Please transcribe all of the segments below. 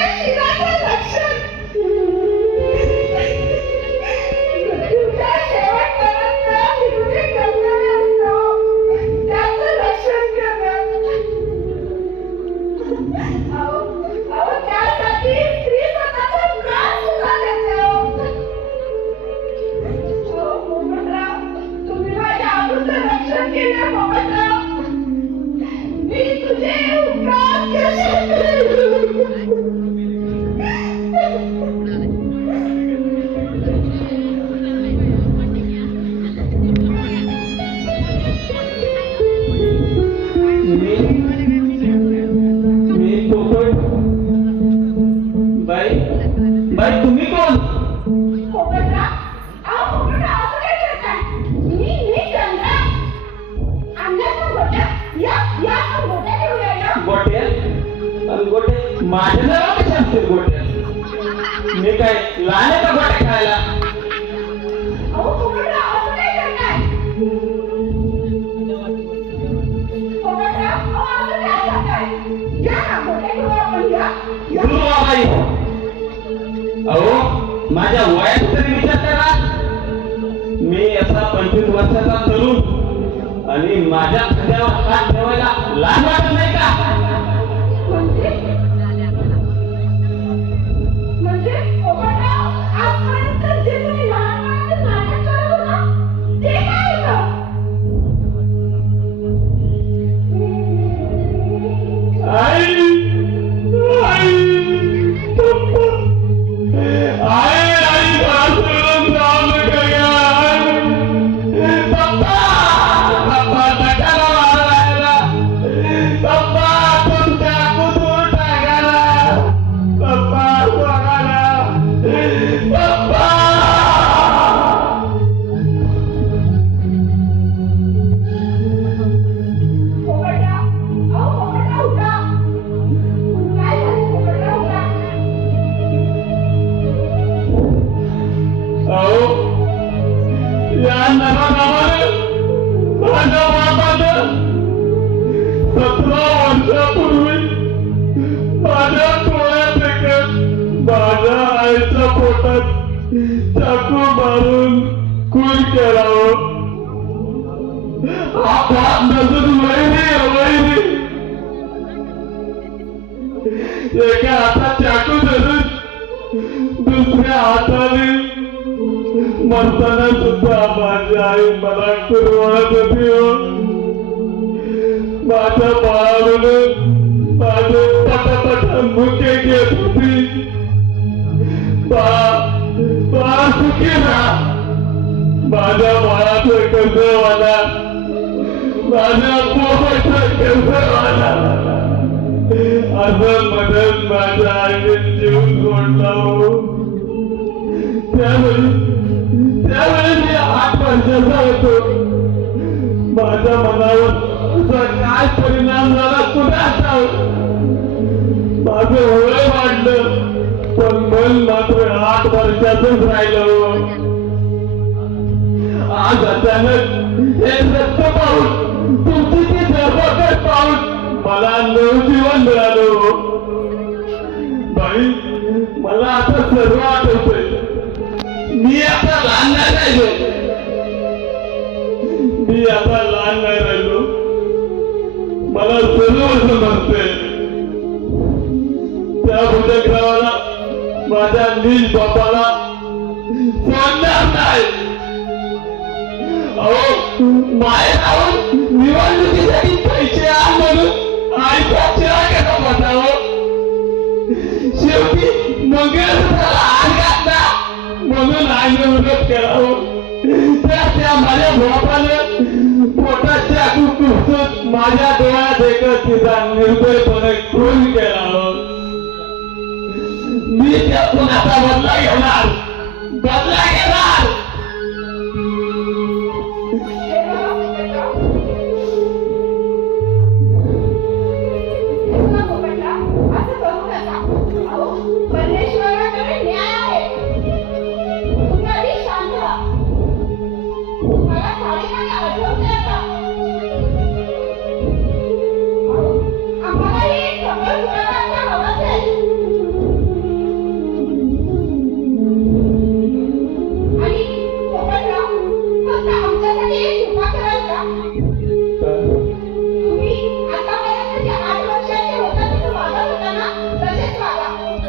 एका आपण या. या. दुर्वाबाई अहो माझ्या वयात तरी विचार करा. मी असा पंचवीस वर्षाचा तरुण आणि माझ्या खांद्यावर हात ठेवायला लहान वाटत नाही. सतरा वर्षापूर्वी माझ्या डोळ्यात एकच माझ्या आईच्या पोटात चाकू मारून खून केला हो आपा वैरी वैरी. एका हातात चाकू धरून दुसऱ्या हाताने मरताना सुद्धा माझी आई मला कुरवत होती हो. माझ्या बाळावरून माझे पटापट मुके घेत होती. बाळा सुखी राहा. माझ्या बाळाचं कर्ज वाला माझ्या पोहाचं कर्ज वाला. असं म्हणत माझ्या आईने जीव सोडला हो. त्यावेळी त्यावेळी मी आठ वर्षाचा होतो. माझ्या मनावर असा काय परिणाम झाला कुणा माझं वय वाढलं पण मन मात्र आठ वर्षातच राहिलं. आज अचानक हे रक्त पाहून तुमची ती धर्मकड पाहून मला नवजीवन मिळालं हो. बाई मला आता सर्व आठवतोय मी आता लहान नाही राहिलो माझ्या नील सोडणार नाही अहो माय राहून निवडणुकीसाठी पैसे आण म्हणून आईचा चिरा केला होता शेवटी मंगळसूत्राला आण घातला म्हणून आईने विरोध केला हो त्या त्या माझ्या बापानं पोटाच्या कुकुसून माझ्या डोळ्यात एकच तिचा निर्भयपणे खून केला मी त्यातून आता बदला घेणार? बदला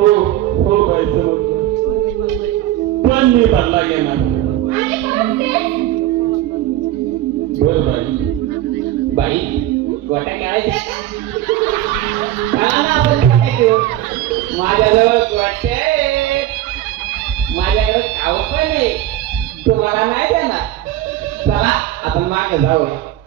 हो हो समजलं पण मी बदला घेणार. बर बाई. बाई गोट्या खेळायच्या? माझ्याजवळ. माझ्याकडे खाऊ पण आहे तुम्हाला नाही देणार. चला आपण मागे जाऊया.